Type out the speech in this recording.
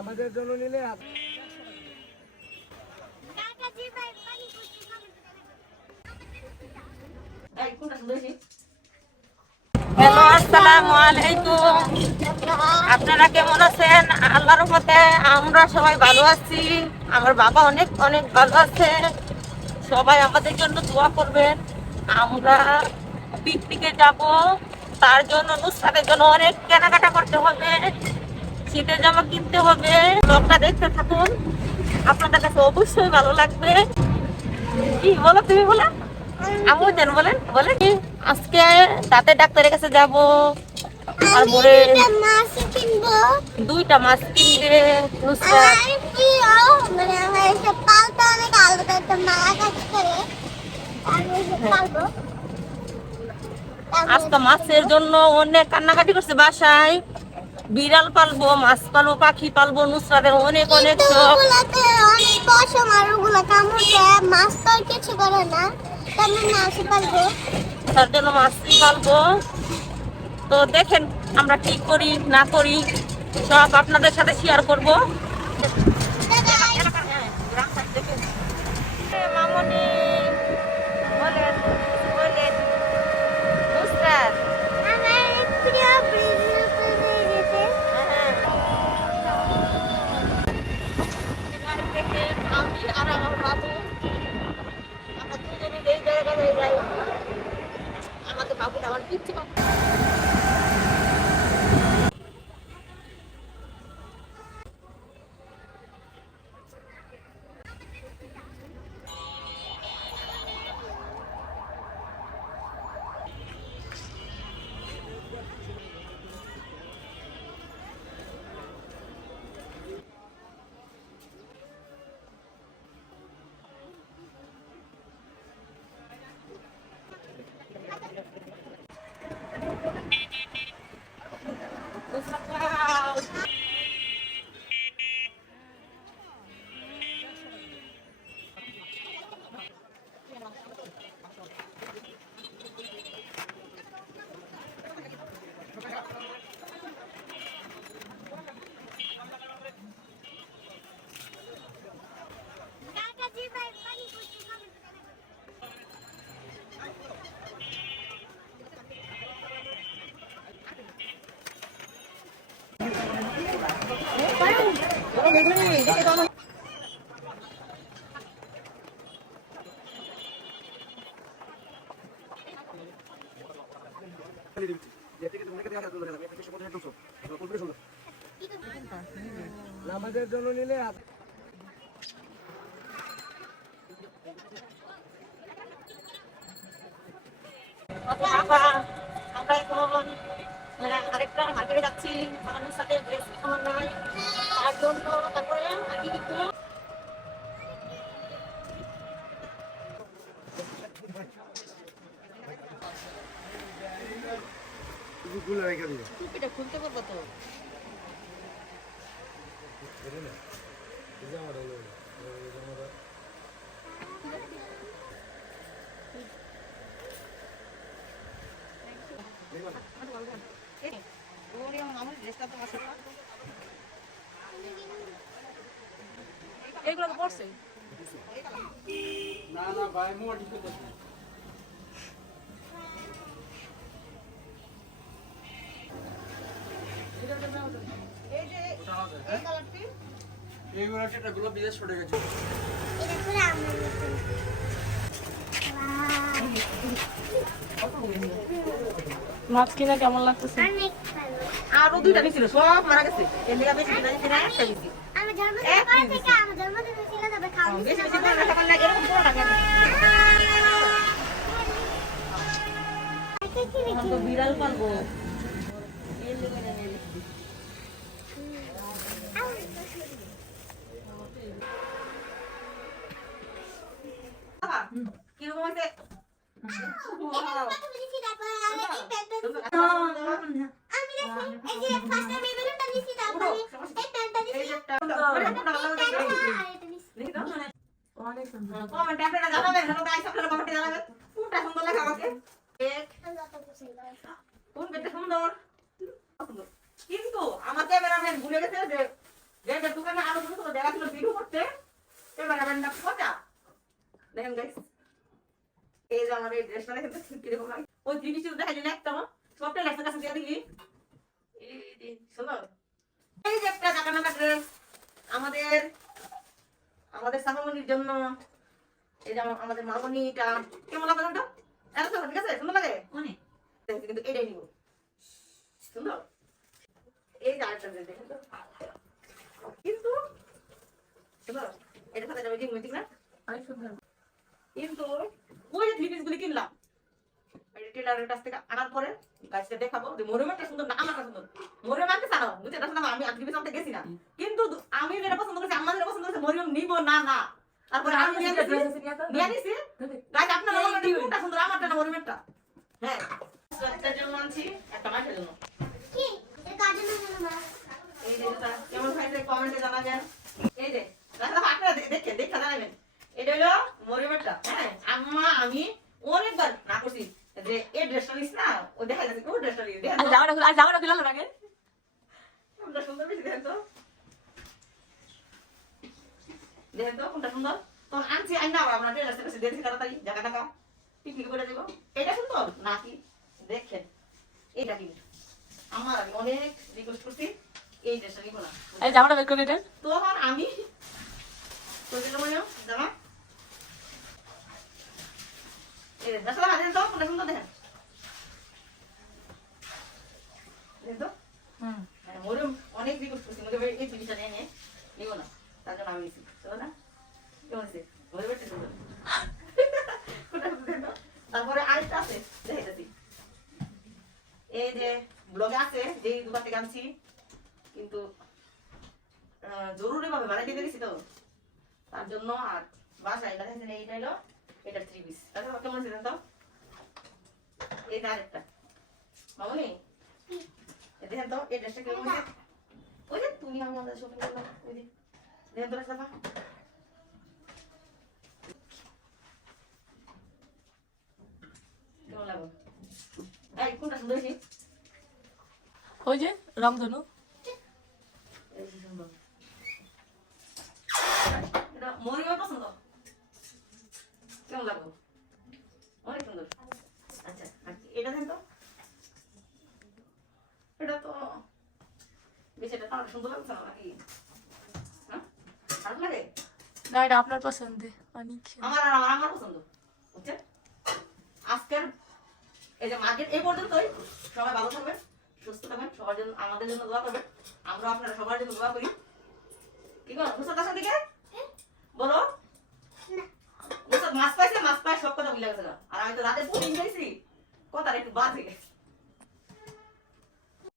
আমাদের জন্য নিলে হ্যালো, আসসালামু আলাইকুম। আপনারা কেমন আছেন? আল্লাহর মতে আমরা সবাই ভালো আছি। আমার বাবা অনেক অনেক ভালো আছে। সবাই আমাদের জন্য দোয়া করবেন। আমরা পিকনিকে যাব তার জন্য নুসরাতের জন্য অনেক কেনাকাটা করতে হবে শীতের জামা কিনতে হবে। ব্লগটা দেখতে থাকুন আপনাদের কাছে অবশ্যই ভালো লাগবে। কি বলো তুমি বলো? আমু যেন বলেন বলেন। কি আজকে দাঁতের ডাক্তারের কাছে যাব তারপরে একটা মাছ কিনবো। দুইটা মাছ কিনবে নুসরাত। আজকে মাছের জন্য অনেক কান্নাকাটি করছে বাসায়। বিড়াল পালবো মাছ পালবো পাখি পালবো নুসরাতের অনেক অনেক শখ। অনেক পশম আর ওগুলা কামড় মাছ তো কিছু করে না মাছ পালবো। তার জন্য মাছই পালবো। তো দেখেন আমরা ঠিক করি না করি সব আপনাদের সাথে শেয়ার করব। আমাদের জন্য নিলে আমরা এখন আরেকটা মার্কেটে যাচ্ছি। আমার সাথে ড্রেস নাই তার জন্য তারপরে আমি কিন্তু টুপিটা খুলতে পারব তো? ওরে আমার ড্রেসটা তো আসলে এগুলো তো মাছ কিনা কেমন লাগতেছে? আরও দুইটা নিছিল সব মারা গেছে। এর লেগে বেশি কিনা দিছি একটা দিছি। আমার জন্মদিন এক থেকে আমার জন্মদিন ছিল তবে খাওয়া বেশি বেশি করে টাকা লাগে এরকম কোনো টাকা নেই তো বিড়াল পালবো। সুন্দর লাগে আমাকে। কিন্তু আমার ক্যামেরাম্যান ভুলে গেছে যে দোকানে ছোট ছোট ছিল করতে ক্যামেরাম্যানটা কথা দেখেন গাইস এই যে আমার এই ড্রেসটা দেখেন কীরকম লাগে ওই দেখাইলি না একটা সবটা লেখার কাছে দিয়ে দিলি। এই শোনো। এই যে একটা জামা নাকা ড্রেস আমাদের আমাদের সাফামনির জন্য এই যে আমাদের মামনিটা। কেমন লাগে ওটা এত সুন্দর, ঠিক আছে? সুন্দর লাগে? অনেক। কিন্তু এটাই নিব। সুন্দর? এই যে আরেকটা dress দেখেন তো। কিন্তু সুন্দর এটা সাথে যাবে কিনবে ঠিক না? অনেক সুন্দর। কিন্তু ওই যে থ্রি পিস গুলি কিনলাম। টেলারের কাছ থেকে আনার পরে গাছটা দেখাবো যে মরিমাটা সুন্দর না আমারটা সুন্দর। মরিমাকে জানো বুঝতে এটা শুনলাম আমি থ্রি পিস গেছি না। কিন্তু আমি যেটা পছন্দ করেছি আমার যেটা পছন্দ করেছে মরিয়ম নিব না না। তারপরে আমি নিয়ে ড্রেস নিয়েছি আছে নিয়ে তো গাছ আপনার কোনটা সুন্দর আমারটা না মরিমেরটা হ্যাঁ। একটার জন্য আনছি একটা মাসের জন্য। কি? এই কাজের জন্য না এই যে কেমন হয়েছে? কমেন্টে জানাবেন এই যে দাদা আপনারা দে- দেখেন দেখে জানাবেন এটা হলো মরিমেরটা হ্যাঁ আম্মা আমি অনেকবার না করছি যে এই ড্রেসটা নিস না ও দেখা যাচ্ছে কোন ড্রেসটা নিস দেখেন আজ খুলে আজ খুলে আলো আগে কোনটা সুন্দর বেশি দেখেন তো। দেখেন তো কোনটা সুন্দর। তখন আনছি বেশি দেখছি তাড়াতাড়ি জায়গা টাকা পিকনিক করে দিব। এটা সুন্দর নাকি? দেখেন এটা কি? আমার আমি অনেক রিকোয়েস্ট করছি এই ড্রেসটা নিব না। জামাটা বের করে দেন তখন আমি কইছিল মনে জামা এই দশটা হাজার তো কোনটা সুন্দর দেখেন দেখেন তো হুম হ্যাঁ, মরুম অনেক রিকোয়েস্ট করছি মনে এই জিনিসটা নিয়ে নিয়ে নিব না তার জন্য আমি নিছি চলো না কেমন আছে মরে বেটে সুন্দর কোনটা সুন্দর দেখেন তো? তারপরে আরেকটা আছে দেখাইতেছি এই যে ব্লগে আছে যে দোকান থেকে আনছি, কিন্তু জরুরি ভাবে বানাইতে দিয়েছি তো। তার জন্য আর বাসায় দেখাইছেন এইটা হলো, এটা থ্রি পিস। তারপর কেমন আছে তো? এইটা আরেকটা। মামনি? এই দেখেন তো, এই ড্রেসটা কেমন ওই যে তুমি আমাদের শপিং করলাম ওই যে। দেখেন তো রাস্তা কেমন লাগল এই কোনটা সুন্দর হয়েছে ওই যে রংধনু এই যে সুন্দর এটা মরিমের পছন্দ কেমন লাগল অনেক সুন্দর আচ্ছা এটা দেন তো এটা তো বেশ এটা তো সুন্দর লাগছে নাকি হ্যাঁ খারাপ লাগে না এটা আপনার পছন্দে অনেক আমার আর আমার আমার পছন্দ বুঝছেন আজকের এই যে মার্কেট এই পর্যন্তই। সবাই ভালো থাকবেন সুস্থ থাকবেন সবার জন্য আমাদের জন্য দোয়া করবেন। আমরা আপনারা সবার জন্য দোয়া করি। কি করো? মুসাদ আসার দিকে? বলো। মুসাদ মাছ পাইছে মাছ পাই সব কথা ভুলে গেছে। আর আমি তো রাতে পুডিং খাইছি। কথা একটু বাজে।